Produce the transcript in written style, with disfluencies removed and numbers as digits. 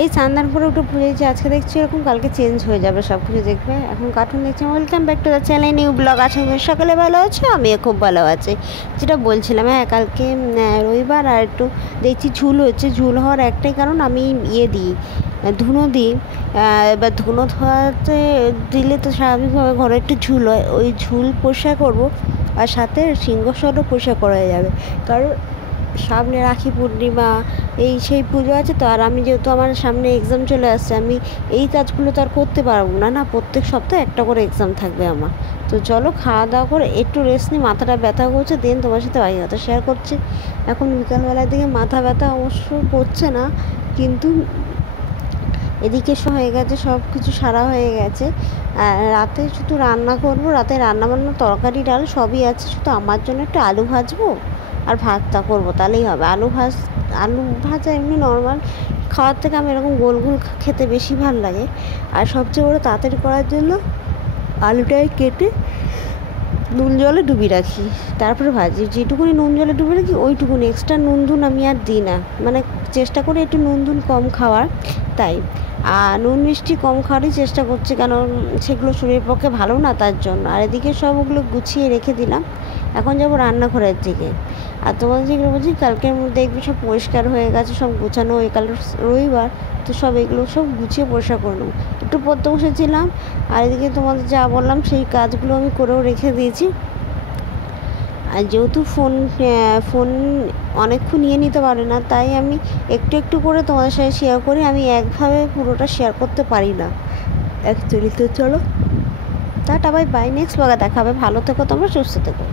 এই চান্দান করে একটু ভুলেছি, আজকে দেখছি এরকম, কালকে চেঞ্জ হয়ে যাবে সব কিছু, দেখবে। এখন কার্টুন দেখছি। Welcome back to the channel, new blog. আছে সকালে ভালো আছো? আমিও খুব ভালো আছি। যেটা বলছিলাম, হ্যাঁ কালকে রবিবার, আর একটু দেখছি ঝুল হচ্ছে। ঝুল হওয়ার একটাই কারণ, আমি দিই, ধুনো দিই। এবার ধুনো ধোয়াতে দিলে তো স্বাভাবিকভাবে ঘরে একটু ঝুল হয়, ওই ঝুল পরিষ্কার করবো, আর সাথে সিংহস্বরও পরিষ্কার করা যাবে। কারণ সামনে রাখি পূর্ণিমা, এই সেই পুজো আছে তো। আর আমি যেহেতু আমার সামনে এক্সাম চলে আসছে, আমি এই কাজগুলো তো আর করতে পারবো না, না প্রত্যেক সপ্তাহে একটা করে এক্সাম থাকবে আমার। তো চলো খাওয়া দাওয়া করে একটু রেস্ট নিই, মাথাটা ব্যথা করছে, দেন তোমার সাথে বাকি কথা শেয়ার করছি। এখন বিকালবেলার দিকে মাথা ব্যথা অবশ্য করছে না, কিন্তু এদিকে হয়ে গেছে, সব কিছু সারা হয়ে গেছে। রাতে শুধু রান্না করব, রাতে রান্না বান্না তরকারি ডাল সবই আছে, শুধু আমার জন্য একটু আলু ভাজবো আর ভাতটা করবো, তাহলেই হবে। আলু ভাজা এমনি নর্মাল খাওয়ার থেকে আমি এরকম গোল গোল খেতে বেশি ভালো লাগে। আর সবচেয়ে বড়ো তাড়াতাড়ি করার জন্য আলুটাকে কেটে নুন জলে ডুবিয়ে রাখি, তারপরে ভাজি। যেটুকুনি নুন জলে ডুবিয়ে রাখি ওইটুকুনি, এক্সট্রা নুন ধুন আমি আর দিই না, মানে চেষ্টা করি একটু নুন ধুন কম খাওয়ার, তাই। আর নুন মিষ্টি কম খাওয়ারই চেষ্টা করছি, কারণ সেগুলো শরীরের পক্ষে ভালো না, তার জন্য। আর এদিকে সব ওগুলো গুছিয়ে রেখে দিলাম, এখন যাবো রান্নাঘরের দিকে। আর তোমাদের যেগুলো বলছি, কালকের মধ্যে দেখবি সব পরিষ্কার হয়ে গেছে, সব গোছানো, ওই কাল রবিবার তো সব এগুলো সব গুছিয়ে পরিষ্কার করে নেবো। একটু পড়তে বসেছিলাম, আর এদিকে তোমাদের যা বললাম সেই কাজগুলো আমি করেও রেখে দিয়েছি। আর যেহেতু ফোন অনেকক্ষণ নিয়ে নিতে পারে না, তাই আমি একটু একটু করে তোমাদের সাথে শেয়ার করি, আমি একভাবে পুরোটা শেয়ার করতে পারি না অ্যাকচুয়ালি। তো চলো টাটা, বাই বাই, নেক্সট ব্লগে দেখা হবে। ভালো থেকো তোমরা, সুস্থ থেকো।